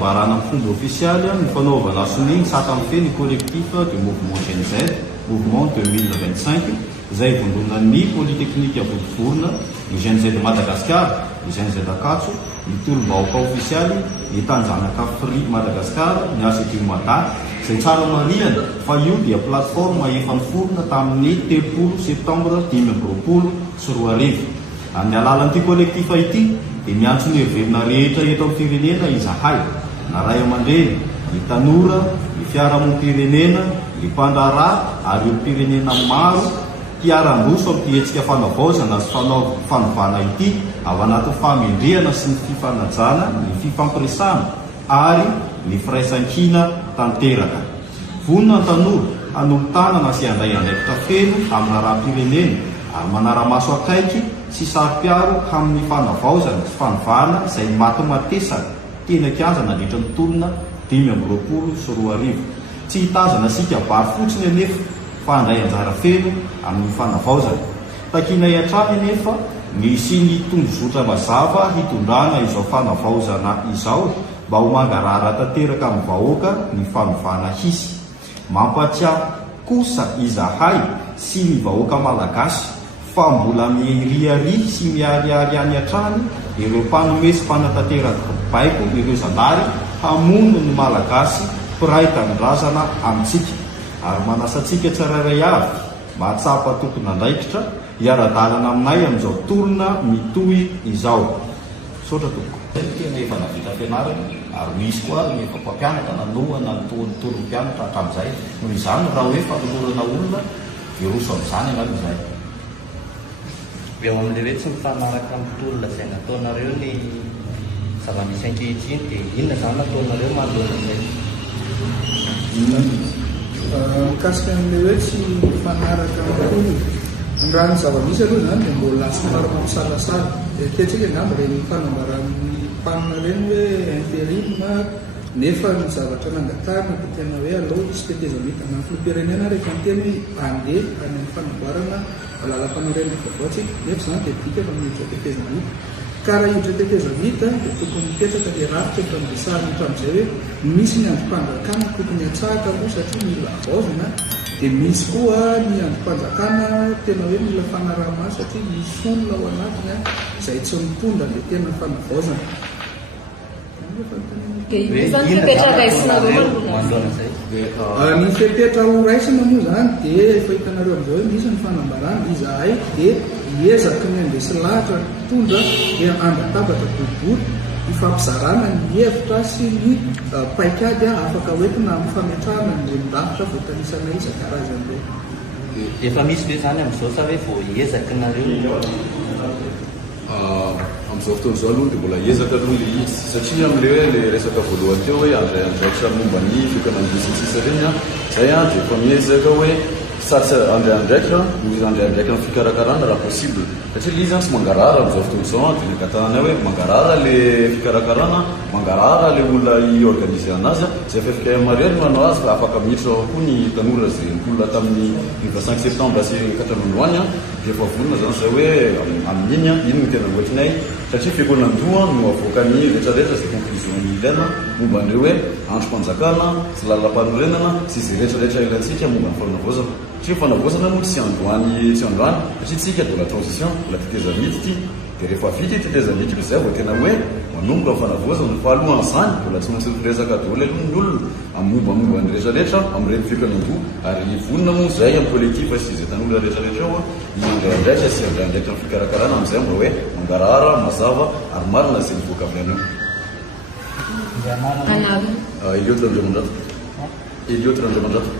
Barana fomba officialy ny fanaovana soniny saka amin'ny feny collectif du mouvement GNZ mouvement 2025 izay vondronan'ny polytechnique Bodivorona, ny GNZ Madagascar, ny GNZ Akatso, ny tolo-bahoaka officialy, ny Tanjanaka Free Madagascar, ny ACT Mada, izay tsara marihana fa io dia plateforme efa niforona tamin'ny 30 septambra 2024. Amin'ny alalan'ity collectif ity dia miantso ny heverina rehetra eto amin'ny firenena izahay, na ray aman-dreny, ny tanora, ny fiarahamonim-pirenena, ny mpandrarà ary olo-pirenena maro mpiarandroso amin'ny fihetsika fanavaozana sy fanovana ity ao anatin'ny famendrehana sy ny fifanajana, ny fifampiresana ary ny firaisan-kina tanteraka. Vonona ny tanora hanolotanana sy handray andraikitra feno amin'ny raha-pirenena ary manara-maso akaiky sy sary-piaro amin'ny fanavaozana sy fanovana izay matomatesana tena kianjana nandritra ny tolona 2024. Tsy hitazana sika vary fotsiny anefa fa handray anjara feno amin'ny fanavaozana. Takina hiatrany anefa misy ny tondrozotra mazava hitondrana izao fanavaozana izao mba ho mangarara tanteraka amin'ny vahoaka ny fanovana hisy. Mampatsiahy kosa izahay sy ny vahoaka malagasy fa mbola mihiriary sy miariary any hatrany ireo mpanome sy mpanatanteraka baiko ireo zandary hamono ny malagasy mpiray tanindrazana amintsika ary manasantsika tsirairay avy mahatsapa tokony andraikitra hiara-dalana aminay amin'izao tolona mitohy izao. Sotra toko tena efa navita fianarana ary misy koa ny efa mpampianatra nanohana ny tolony mpianatra hatramin'izay. Noho izany raha hoe fanolorana olona viroso amin'izany angano izay. Eo amin'ilay hoe tsy mifanaraka amin'ny tolona izay nataonareo ny zava-misy ankehitriny dia inona izany nataonareo manoloana izay? Mikasika amin'ilay hoe tsy mifanaraka amin'ny tolona, raha ny zava-misy aloha izany dia mbola somary mampisalasala. Ketrika angamba dia fanambaran'ny mpanina ireny hoe intérim nefa ny zavatra nangatarina dia tena hoe aleo tsy tetezamita na filoham-pirenena rehefa ny teny hoe andeha any amin'ny fanamboarana lalam-panorenana vaovao tsika, nefa izany dia dika fa miditra tetezamita. Ka raha iditra tetezamita dia tokony mipetraka dia rafitra efa miresahana hatramin'izay hoe misy ny androm-panjakana tokony hatsahaka aloha satria mila vaozana, dia misy koa ny androm-panjakana tena hoe mila fanaraha-maso satria misy olona ao anatiny izay tsy mitondra dia tena fanavaozana. Ny fepetra ho raisina moa izany dia efa hitanareo amin'izao hoe misy ny fanambarana izahay dia hiezaky ny andesy lahatra tondra dia andatabatra boribory hifampizarana ny hevitra sy ny paikady afaka hoentina amin'ny fametrahana ny rembirafitra voatanisana isan-karazan'ireo. Efa misy be zany amin'izao sa hoe vao hiezaky nareo? Amin'izao fotoana izao aloha dia mbola hiezaka aloha ilay izy satria amin'ilay hoe ilay resaka voalohany teo hoe andraikitra momba ny fikanam-bositsisa reny izay dia efa miezaka hoe satsy andraiandraikitra ny fikarakarana raha possible satria ilay izy tsy mangarara amin'izao fotoana izao dia nakatanana hoe mangarara ilay fikarakarana, mangarara ilay olona iorganize anazy izay efa efika mariary manao azy fa afaka miditra koa ny tanora izay olona tamin'ny 25 septembre sy 4 androany dia efa vonona zany izay hoe amin'iny ino no tena loatrinay satria fiakonandoa no avoaka ny rehetrarehetra izay conclusion ilaina momba an'ireo hoe androm-panjakana sy lalam-panorenana sy izay rehetrarehetra ilaintsika momba ny fanavaozana. Satria fanavaozana moa tsy androany satria tsika de la transition la tetezamity ity dia rehefa vita tetezamity izay vao tena hoe manomboka ny fanavaozana fa alohan'izany mbola tsy maintsy miresaka daholo aloha ny olona amin'ny mombamomba ny rehetrarehetra amin'ireny fiakanandoa ary vonona moa izay amin'ny collectif sy izay tanora rehetrarehetra ao indraindraitra sy andraindraitra ny fikarakarana amin'izay mba hoe mangarahara mazava ary marina izay mivoaka avy anao. Eliotra Andriamandrato.